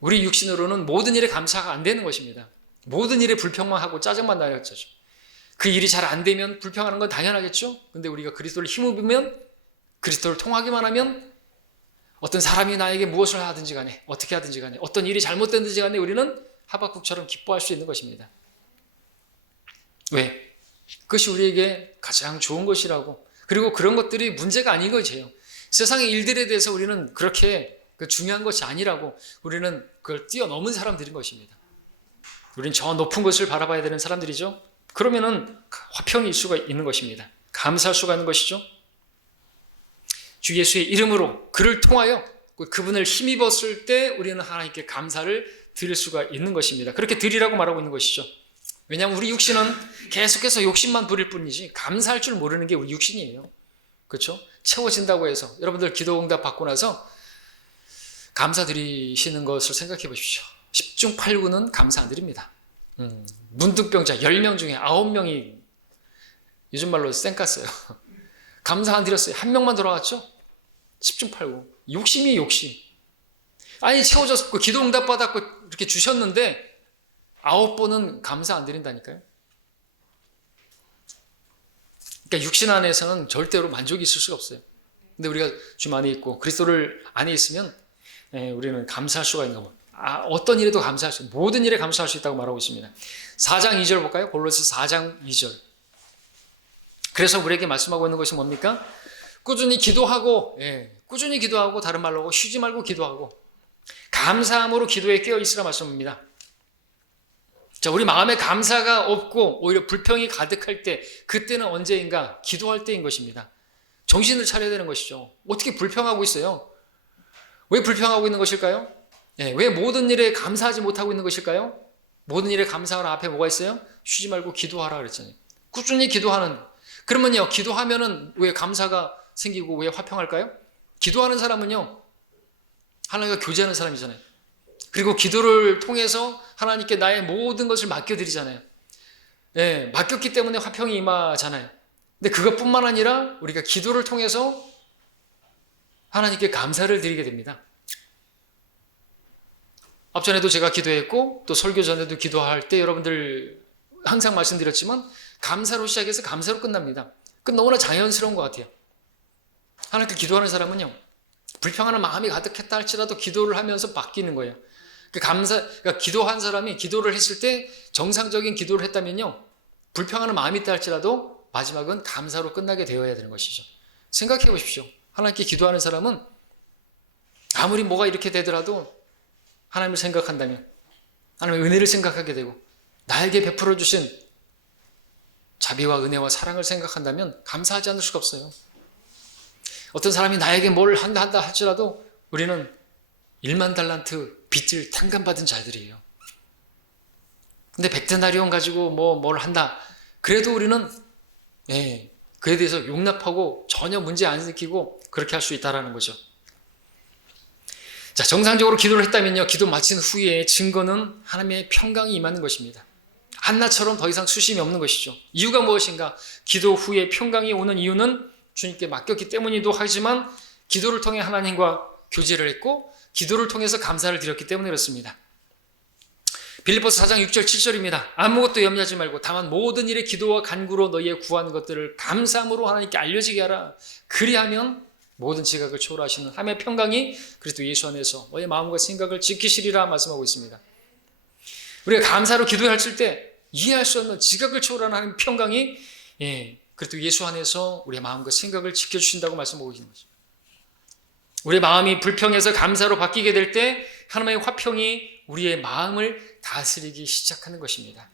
우리 육신으로는 모든 일에 감사가 안 되는 것입니다. 모든 일에 불평만 하고 짜증만 나겠죠. 그 일이 잘 안 되면 불평하는 건 당연하겠죠. 근데 우리가 그리스도를 힘입으면 그리스도를 통하기만 하면 어떤 사람이 나에게 무엇을 하든지 간에 어떻게 하든지 간에 어떤 일이 잘못됐든지 간에 우리는 하박국처럼 기뻐할 수 있는 것입니다. 왜? 그것이 우리에게 가장 좋은 것이라고. 그리고 그런 것들이 문제가 아닌 거지요. 세상의 일들에 대해서 우리는 그렇게 중요한 것이 아니라고, 우리는 그걸 뛰어넘은 사람들인 것입니다. 우리는 저 높은 것을 바라봐야 되는 사람들이죠. 그러면은 화평이 있을 수가 있는 것입니다. 감사할 수가 있는 것이죠. 주 예수의 이름으로 그를 통하여 그분을 힘입었을 때 우리는 하나님께 감사를 드릴 수가 있는 것입니다. 그렇게 드리라고 말하고 있는 것이죠. 왜냐하면 우리 육신은 계속해서 욕심만 부릴 뿐이지 감사할 줄 모르는 게 우리 육신이에요. 그렇죠? 채워진다고 해서 여러분들 기도 응답 받고 나서 감사드리시는 것을 생각해 보십시오. 10중 8구는 감사 안 드립니다. 문득병자 10명 중에 9명이 요즘 말로 쌩깠어요. 감사 안 드렸어요. 한 명만 돌아왔죠? 10중 8구. 욕심이 욕심. 아니 채워졌고 기도 응답 받았고 이렇게 주셨는데 9번은 감사 안 드린다니까요. 그러니까 육신 안에서는 절대로 만족이 있을 수가 없어요. 근데 우리가 주님 안에 있고 그리스도를 안에 있으면 우리는 감사할 수가 있는 겁니다. 어떤 일에도 감사할 수, 모든 일에 감사할 수 있다고 말하고 있습니다. 4장 2절 볼까요? 골로새 4장 2절. 그래서 우리에게 말씀하고 있는 것이 뭡니까? 꾸준히 기도하고 다른 말로 하고 쉬지 말고 기도하고 감사함으로 기도에 깨어 있으라 말씀입니다. 자, 우리 마음에 감사가 없고 오히려 불평이 가득할 때, 그때는 언제인가? 기도할 때인 것입니다. 정신을 차려야 되는 것이죠. 어떻게 불평하고 있어요? 왜 불평하고 있는 것일까요? 왜 모든 일에 감사하지 못하고 있는 것일까요? 모든 일에 감사하라 앞에 뭐가 있어요? 쉬지 말고 기도하라 그랬잖아요. 꾸준히 기도하는. 그러면요, 기도하면은 왜 감사가 생기고 왜 화평할까요? 기도하는 사람은요, 하나님과 교제하는 사람이잖아요. 그리고 기도를 통해서 하나님께 나의 모든 것을 맡겨드리잖아요. 맡겼기 때문에 화평이 임하잖아요. 근데 그것뿐만 아니라 우리가 기도를 통해서 하나님께 감사를 드리게 됩니다. 앞전에도 제가 기도했고 또 설교 전에도 기도할 때 여러분들 항상 말씀드렸지만 감사로 시작해서 감사로 끝납니다. 너무나 자연스러운 것 같아요. 하나님께 기도하는 사람은요, 불평하는 마음이 가득했다 할지라도 기도를 하면서 바뀌는 거예요. 그러니까 기도한 사람이 기도를 했을 때 정상적인 기도를 했다면요, 불평하는 마음이 있다 할지라도 마지막은 감사로 끝나게 되어야 되는 것이죠. 생각해 보십시오. 하나님께 기도하는 사람은 아무리 뭐가 이렇게 되더라도 하나님을 생각한다면, 하나님의 은혜를 생각하게 되고 나에게 베풀어 주신 자비와 은혜와 사랑을 생각한다면 감사하지 않을 수가 없어요. 어떤 사람이 나에게 뭘 한다 할지라도 우리는 1만 달란트 빚을 탕감받은 자들이에요. 근데 100데나리온 가지고 뭘 한다. 그래도 우리는 그에 대해서 용납하고 전혀 문제 안 일으키고 그렇게 할 수 있다는 거죠. 자, 정상적으로 기도를 했다면요, 기도 마친 후에 증거는 하나님의 평강이 임하는 것입니다. 한나처럼 더 이상 수심이 없는 것이죠. 이유가 무엇인가? 기도 후에 평강이 오는 이유는 주님께 맡겼기 때문이기도 하지만 기도를 통해 하나님과 교제를 했고 기도를 통해서 감사를 드렸기 때문에 그렇습니다. 빌립보서 4장 6절 7절입니다. 아무것도 염려하지 말고 다만 모든 일에 기도와 간구로 너희의 구한 것들을 감사함으로 하나님께 알려지게 하라. 그리하면 모든 지각을 초월하시는 하나님의 평강이 그리스도 예수 안에서 너의 마음과 생각을 지키시리라 말씀하고 있습니다. 우리가 감사로 기도할 때 이해할 수 없는 지각을 초월하는 하나님의 평강이 그리스도 예수 안에서 우리의 마음과 생각을 지켜주신다고 말씀하고 있는 거죠. 우리의 마음이 불평해서 감사로 바뀌게 될 때 하나님의 화평이 우리의 마음을 다스리기 시작하는 것입니다.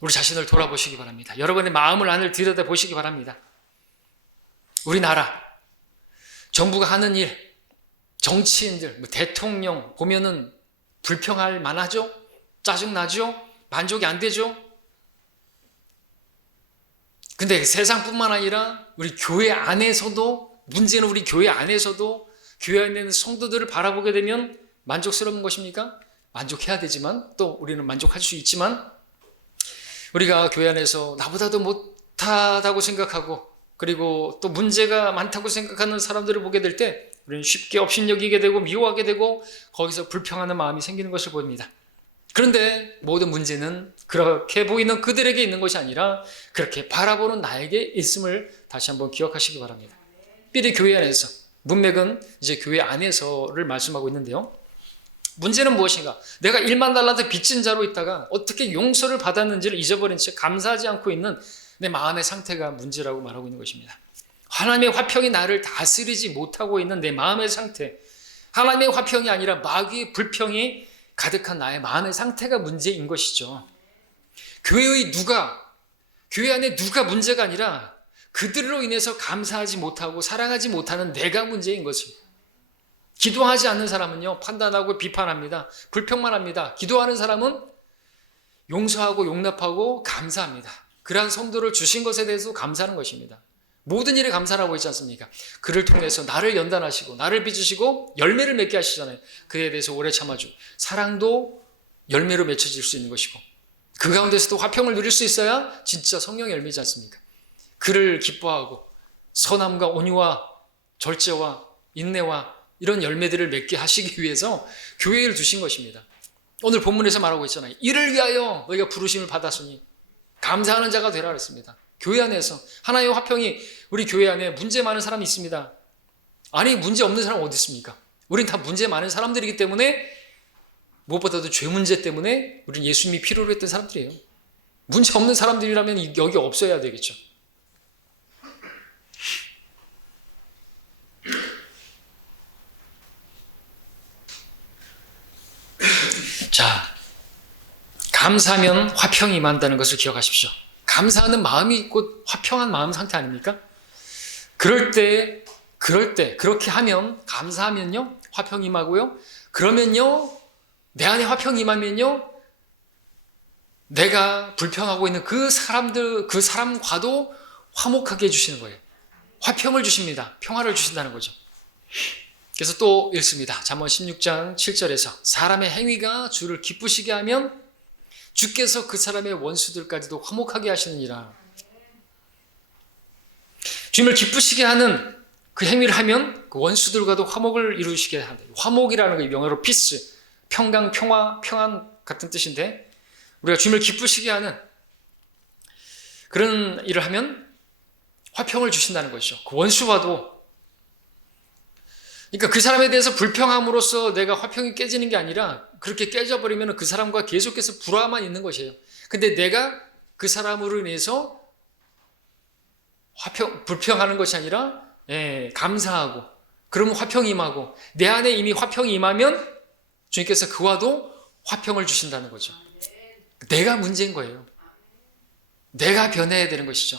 우리 자신을 돌아보시기 바랍니다. 여러분의 마음을 안을 들여다보시기 바랍니다. 우리나라 정부가 하는 일, 정치인들, 대통령 보면은 불평할 만하죠? 짜증나죠? 만족이 안 되죠? 근데 세상뿐만 아니라 우리 교회 안에서도, 문제는 우리 교회 안에서도 교회 안에 있는 성도들을 바라보게 되면 만족스러운 것입니까? 만족해야 되지만, 또 우리는 만족할 수 있지만, 우리가 교회 안에서 나보다도 못하다고 생각하고 그리고 또 문제가 많다고 생각하는 사람들을 보게 될 때 우리는 쉽게 업신여기게 되고 미워하게 되고 거기서 불평하는 마음이 생기는 것을 보입니다. 그런데 모든 문제는 그렇게 보이는 그들에게 있는 것이 아니라 그렇게 바라보는 나에게 있음을 다시 한번 기억하시기 바랍니다. 특별히 교회 안에서, 문맥은 이제 교회 안에서를 말씀하고 있는데요. 문제는 무엇인가? 내가 1만 달란트 빚진 자로 있다가 어떻게 용서를 받았는지를 잊어버린 채 감사하지 않고 있는 내 마음의 상태가 문제라고 말하고 있는 것입니다. 하나님의 화평이 나를 다스리지 못하고 있는 내 마음의 상태, 하나님의 화평이 아니라 마귀의 불평이 가득한 나의 마음의 상태가 문제인 것이죠. 교회 안에 누가 문제가 아니라 그들로 인해서 감사하지 못하고 사랑하지 못하는 내가 문제인 거죠. 기도하지 않는 사람은요, 판단하고 비판합니다. 불평만 합니다. 기도하는 사람은 용서하고 용납하고 감사합니다. 그러한 성도를 주신 것에 대해서 감사하는 것입니다. 모든 일에 감사라고 있지 않습니까? 그를 통해서 나를 연단하시고 나를 빚으시고 열매를 맺게 하시잖아요. 그에 대해서 오래 참아주고 사랑도 열매로 맺혀질 수 있는 것이고 그 가운데서도 화평을 누릴 수 있어야 진짜 성령의 열매지 않습니까? 그를 기뻐하고 선함과 온유와 절제와 인내와 이런 열매들을 맺게 하시기 위해서 교회를 두신 것입니다. 오늘 본문에서 말하고 있잖아요. 이를 위하여 너희가 부르심을 받았으니 감사하는 자가 되라 그랬습니다. 교회 안에서 하나님의 화평이 우리 교회 안에 문제 많은 사람이 있습니다. 아니 문제 없는 사람 어디 있습니까? 우린 다 문제 많은 사람들이기 때문에 무엇보다도 죄 문제 때문에 우린 예수님이 필요로 했던 사람들이에요. 문제 없는 사람들이라면 여기 없어야 되겠죠. 자, 감사하면 화평이 임한다는 것을 기억하십시오. 감사하는 마음이 곧 화평한 마음 상태 아닙니까? 그렇게 하면, 감사하면요, 화평이 임하고요. 그러면요, 내 안에 화평이 임하면요, 내가 불평하고 있는 그 사람과도 화목하게 해주시는 거예요. 화평을 주십니다. 평화를 주신다는 거죠. 그래서 또 읽습니다. 잠언 16장 7절에서 사람의 행위가 주를 기쁘시게 하면 주께서 그 사람의 원수들까지도 화목하게 하시느니라. 주님을 기쁘시게 하는 그 행위를 하면 그 원수들과도 화목을 이루시게 한다. 화목이라는 게 영어로 peace, 평강, 평화, 평안 같은 뜻인데 우리가 주님을 기쁘시게 하는 그런 일을 하면 화평을 주신다는 것이죠. 그 원수와도. 그러니까 그 사람에 대해서 불평함으로써 내가 화평이 깨지는 게 아니라 그렇게 깨져버리면 그 사람과 계속해서 불화만 있는 것이에요. 근데 내가 그 사람으로 인해서 불평하는 것이 아니라 감사하고 그러면 화평이 임하고 내 안에 이미 화평이 임하면 주님께서 그와도 화평을 주신다는 거죠. 내가 문제인 거예요. 내가 변해야 되는 것이죠.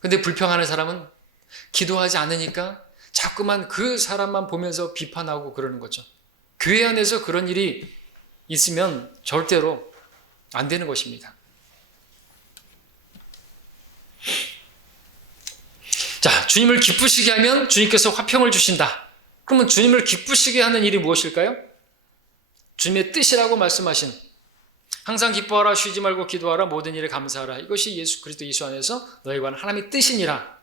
근데 불평하는 사람은 기도하지 않으니까 자꾸만 그 사람만 보면서 비판하고 그러는 거죠. 교회 안에서 그런 일이 있으면 절대로 안 되는 것입니다. 자, 주님을 기쁘시게 하면 주님께서 화평을 주신다. 그러면 주님을 기쁘시게 하는 일이 무엇일까요? 주님의 뜻이라고 말씀하신 항상 기뻐하라, 쉬지 말고 기도하라, 모든 일에 감사하라. 이것이 예수 그리스도 예수 안에서 너희에 관한 하나님의 뜻이니라.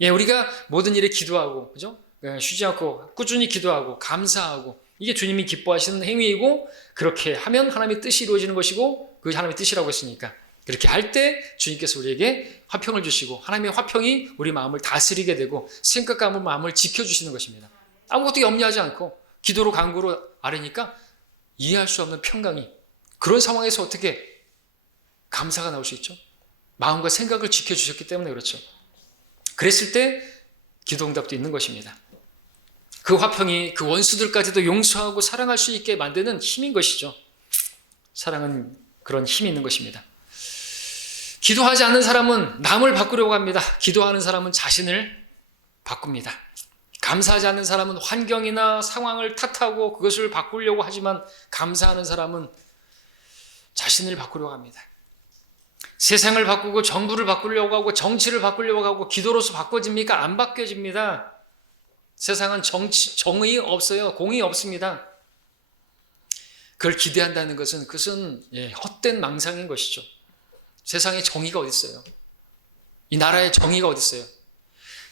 우리가 모든 일에 기도하고, 그죠? 쉬지 않고 꾸준히 기도하고 감사하고 이게 주님이 기뻐하시는 행위이고 그렇게 하면 하나님의 뜻이 이루어지는 것이고 그것이 하나님의 뜻이라고 했으니까 그렇게 할 때 주님께서 우리에게 화평을 주시고 하나님의 화평이 우리 마음을 다스리게 되고 생각과 마음을 지켜주시는 것입니다. 아무것도 염려하지 않고 기도로 간구로 아뢰니까 이해할 수 없는 평강이 그런 상황에서 어떻게 감사가 나올 수 있죠? 마음과 생각을 지켜주셨기 때문에 그렇죠. 그랬을 때 기도응답도 있는 것입니다. 그 화평이 그 원수들까지도 용서하고 사랑할 수 있게 만드는 힘인 것이죠. 사랑은 그런 힘이 있는 것입니다. 기도하지 않는 사람은 남을 바꾸려고 합니다. 기도하는 사람은 자신을 바꿉니다. 감사하지 않는 사람은 환경이나 상황을 탓하고 그것을 바꾸려고 하지만 감사하는 사람은 자신을 바꾸려고 합니다. 세상을 바꾸고 정부를 바꾸려고 하고 정치를 바꾸려고 하고 기도로서 바꿔집니까? 안 바뀌어집니다. 세상은 정의 없어요. 공의 없습니다. 그걸 기대한다는 것은 그것은 헛된 망상인 것이죠. 세상에 정의가 어디 있어요? 이 나라에 정의가 어디 있어요?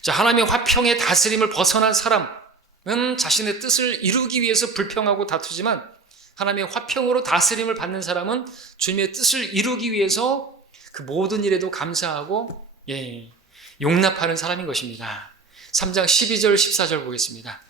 자, 하나님의 화평의 다스림을 벗어난 사람은 자신의 뜻을 이루기 위해서 불평하고 다투지만 하나님의 화평으로 다스림을 받는 사람은 주님의 뜻을 이루기 위해서 그 모든 일에도 감사하고 용납하는 사람인 것입니다. 3장 12절 14절 보겠습니다.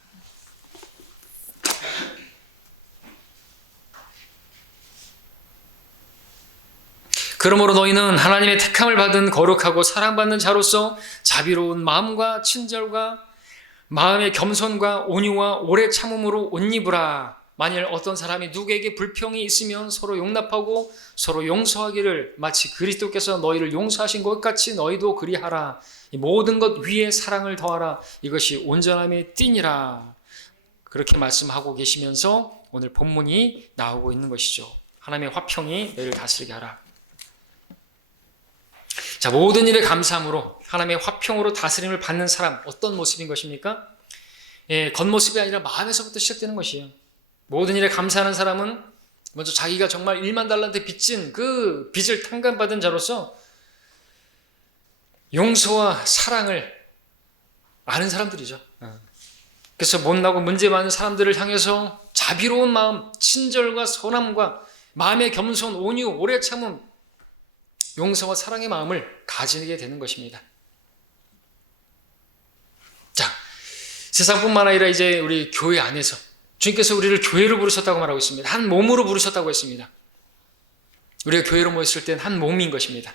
그러므로 너희는 하나님의 택함을 받은 거룩하고 사랑받는 자로서 자비로운 마음과 친절과 마음의 겸손과 온유와 오래 참음으로 옷 입으라. 만일 어떤 사람이 누구에게 불평이 있으면 서로 용납하고 서로 용서하기를 마치 그리스도께서 너희를 용서하신 것 같이 너희도 그리하라. 이 모든 것 위에 사랑을 더하라. 이것이 온전함의 띠니라. 그렇게 말씀하고 계시면서 오늘 본문이 나오고 있는 것이죠. 하나님의 화평이 너희를 다스리게 하라. 자, 모든 일에 감사함으로 하나님의 화평으로 다스림을 받는 사람, 어떤 모습인 것입니까? 겉모습이 아니라 마음에서부터 시작되는 것이에요. 모든 일에 감사하는 사람은 먼저 자기가 정말 1만 달란트 빚진 그 빚을 탕감받은 자로서 용서와 사랑을 아는 사람들이죠. 그래서 못나고 문제 많은 사람들을 향해서 자비로운 마음, 친절과 선함과 마음의 겸손, 온유, 오래 참음, 용서와 사랑의 마음을 가지게 되는 것입니다. 자, 세상뿐만 아니라 이제 우리 교회 안에서 주님께서 우리를 교회로 부르셨다고 말하고 있습니다. 한 몸으로 부르셨다고 했습니다. 우리가 교회로 모였을 땐 한 몸인 것입니다.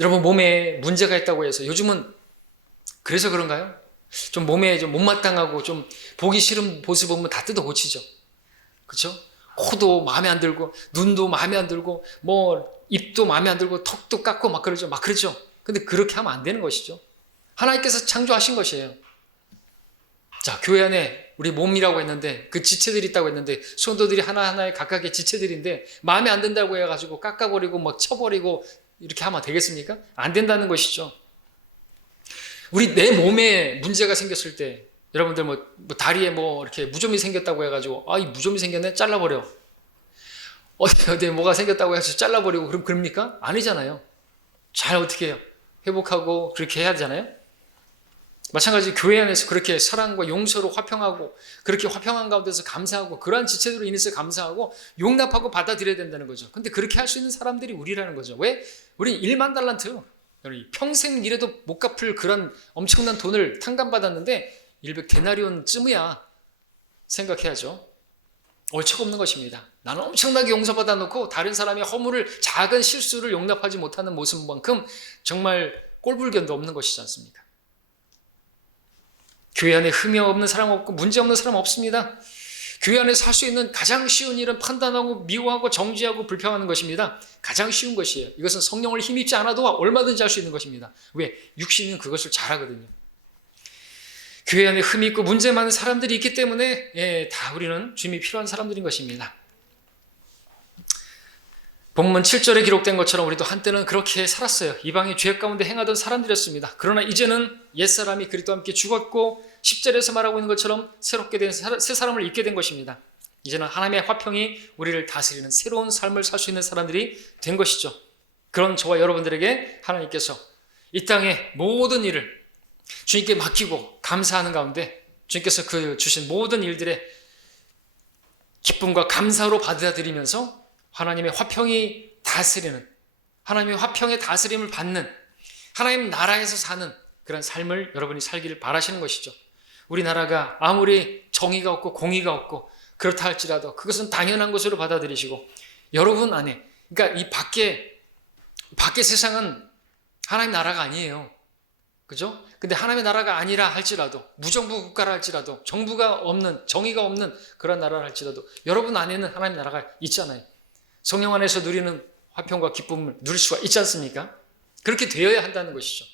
여러분, 몸에 문제가 있다고 해서 요즘은 그래서 그런가요? 좀 몸에 좀 못마땅하고 좀 보기 싫은 모습 보면 다 뜯어 고치죠. 그렇죠? 코도 마음에 안 들고 눈도 마음에 안 들고 뭐 입도 마음에 안 들고 턱도 깎고 막 그러죠. 근데 그렇게 하면 안 되는 것이죠. 하나님께서 창조하신 것이에요. 자, 교회 안에 우리 몸이라고 했는데 그 지체들이 있다고 했는데 성도들이 하나하나의 각각의 지체들인데 마음에 안 든다고 해가지고 깎아버리고 막 쳐버리고 이렇게 하면 되겠습니까? 안 된다는 것이죠. 우리 내 몸에 문제가 생겼을 때 여러분들 뭐 다리에 뭐 이렇게 무좀이 생겼다고 해가지고 이 무좀이 생겼네? 잘라버려. 어디에 뭐가 생겼다고 해서 잘라버리고 그럽니까? 아니잖아요. 잘 어떻게 해요? 회복하고 그렇게 해야 되잖아요. 마찬가지 교회 안에서 그렇게 사랑과 용서로 화평하고 그렇게 화평한 가운데서 감사하고 그러한 지체들로 인해서 감사하고 용납하고 받아들여야 된다는 거죠. 근데 그렇게 할 수 있는 사람들이 우리라는 거죠. 왜? 우리 1만 달란트 평생 일해도 못 갚을 그런 엄청난 돈을 탕감받았는데 100데나리온쯤이야 생각해야죠. 얼척 없는 것입니다. 나는 엄청나게 용서받아 놓고 다른 사람의 허물을 작은 실수를 용납하지 못하는 모습만큼 정말 꼴불견도 없는 것이지 않습니까? 교회 안에 흠이 없는 사람 없고 문제 없는 사람 없습니다. 교회 안에서 할 수 있는 가장 쉬운 일은 판단하고 미워하고 정죄하고 불평하는 것입니다. 가장 쉬운 것이에요. 이것은 성령을 힘입지 않아도 얼마든지 할 수 있는 것입니다. 왜? 육신은 그것을 잘하거든요. 교회 안에 흠이 있고 문제 많은 사람들이 있기 때문에 다 우리는 주님이 필요한 사람들인 것입니다. 본문 7절에 기록된 것처럼 우리도 한때는 그렇게 살았어요. 이방의 죄 가운데 행하던 사람들이었습니다. 그러나 이제는 옛사람이 그리스도와 함께 죽었고 10절에서 말하고 있는 것처럼 새롭게 된 새 사람을 입게 된 것입니다. 이제는 하나님의 화평이 우리를 다스리는 새로운 삶을 살 수 있는 사람들이 된 것이죠. 그런 저와 여러분들에게 하나님께서 이 땅의 모든 일을 주님께 맡기고 감사하는 가운데 주님께서 그 주신 모든 일들의 기쁨과 감사로 받아들이면서 하나님의 화평이 다스리는, 하나님의 화평의 다스림을 받는, 하나님 나라에서 사는 그런 삶을 여러분이 살기를 바라시는 것이죠. 우리나라가 아무리 정의가 없고 공의가 없고 그렇다 할지라도 그것은 당연한 것으로 받아들이시고 여러분 안에, 그러니까 이 밖의 세상은 하나님 나라가 아니에요. 그죠? 근데 하나님의 나라가 아니라 할지라도, 무정부 국가라 할지라도, 정부가 없는, 정의가 없는 그런 나라라 할지라도 여러분 안에는 하나님 나라가 있잖아요. 성령 안에서 누리는 화평과 기쁨을 누릴 수가 있지 않습니까? 그렇게 되어야 한다는 것이죠.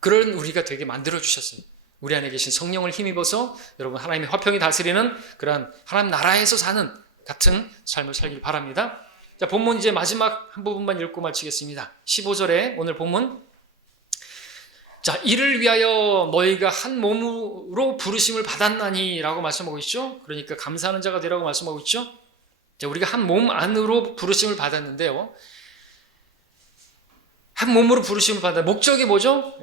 그런 우리가 되게 만들어주셨어요. 우리 안에 계신 성령을 힘입어서 여러분 하나님의 화평이 다스리는 그러한 하나님 나라에서 사는 같은 삶을 살길 바랍니다. 자, 본문 이제 마지막 한 부분만 읽고 마치겠습니다. 15절에 오늘 본문, 자, 이를 위하여 너희가 한 몸으로 부르심을 받았나니 라고 말씀하고 있죠. 그러니까 감사하는 자가 되라고 말씀하고 있죠. 자, 우리가 한 몸 안으로 부르심을 받았는데요, 한 몸으로 부르심을 받아 목적이 뭐죠?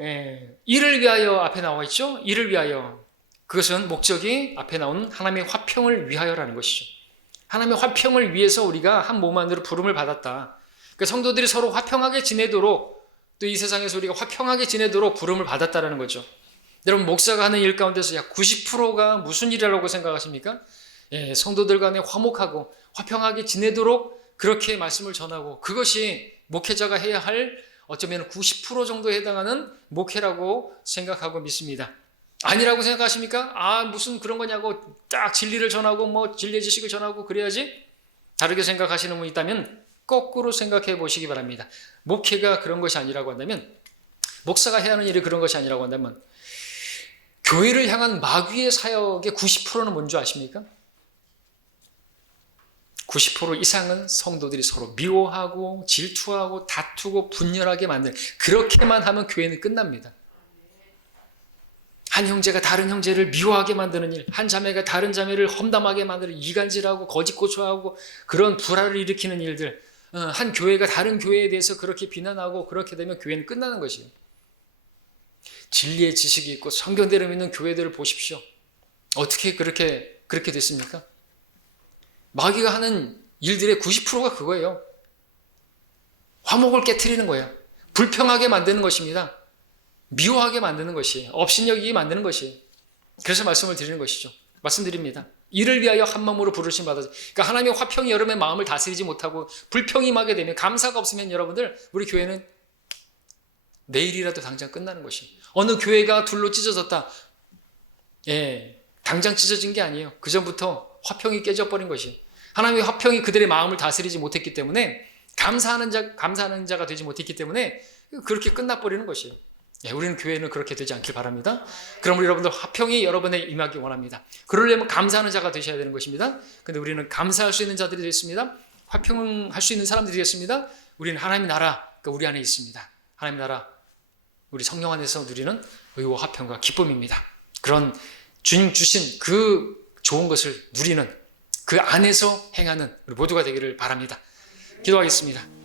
이를 위하여 앞에 나와 있죠. 이를 위하여, 그것은 목적이 앞에 나오는 하나님의 화평을 위하여라는 것이죠. 하나님의 화평을 위해서 우리가 한 몸 안으로 부름을 받았다. 그러니까 성도들이 서로 화평하게 지내도록, 또 이 세상에서 우리가 화평하게 지내도록 부름을 받았다라는 거죠. 여러분, 목사가 하는 일 가운데서 약 90%가 무슨 일이라고 생각하십니까? 성도들 간에 화목하고 화평하게 지내도록 그렇게 말씀을 전하고, 그것이 목회자가 해야 할 어쩌면 90% 정도에 해당하는 목회라고 생각하고 믿습니다. 아니라고 생각하십니까? 무슨 그런 거냐고 딱 진리를 전하고 뭐 진리의 지식을 전하고 그래야지? 다르게 생각하시는 분이 있다면 거꾸로 생각해 보시기 바랍니다. 목회가 그런 것이 아니라고 한다면, 목사가 해야 하는 일이 그런 것이 아니라고 한다면, 교회를 향한 마귀의 사역의 90%는 뭔지 아십니까? 90% 이상은 성도들이 서로 미워하고 질투하고 다투고 분열하게 만드는, 그렇게만 하면 교회는 끝납니다. 한 형제가 다른 형제를 미워하게 만드는 일, 한 자매가 다른 자매를 험담하게 만드는 이간질하고 거짓 고초하고 그런 불화를 일으키는 일들, 한 교회가 다른 교회에 대해서 그렇게 비난하고 그렇게 되면 교회는 끝나는 것이에요. 진리의 지식이 있고 성경대로 믿는 교회들을 보십시오. 어떻게 그렇게 됐습니까? 마귀가 하는 일들의 90%가 그거예요. 화목을 깨트리는 거예요. 불평하게 만드는 것입니다. 미워하게 만드는 것이에요. 업신여기게 만드는 것이에요. 그래서 말씀을 드리는 것이죠. 말씀드립니다. 이를 위하여 한 마음으로 부르심 받아서, 그러니까 하나님의 화평이 여러분의 마음을 다스리지 못하고 불평이 임하게 되면, 감사가 없으면 여러분들, 우리 교회는 내일이라도 당장 끝나는 것이에요. 어느 교회가 둘로 찢어졌다. 당장 찢어진 게 아니에요. 그 전부터 화평이 깨져버린 것이에요. 하나님의 화평이 그들의 마음을 다스리지 못했기 때문에, 감사하는 자가 되지 못했기 때문에 그렇게 끝나버리는 것이에요. 우리는 교회는 그렇게 되지 않길 바랍니다. 그럼 우리 여러분들 화평이 여러분에 임하기 원합니다. 그러려면 감사하는 자가 되셔야 되는 것입니다. 근데 우리는 감사할 수 있는 자들이 되겠습니다. 화평할 수 있는 사람들이 되겠습니다. 우리는 하나님의 나라, 그러니까 우리 안에 있습니다. 하나님의 나라, 우리 성령 안에서 누리는 의와 화평과 기쁨입니다. 그런 주님 주신 그 좋은 것을 누리는, 그 안에서 행하는 우리 모두가 되기를 바랍니다. 기도하겠습니다.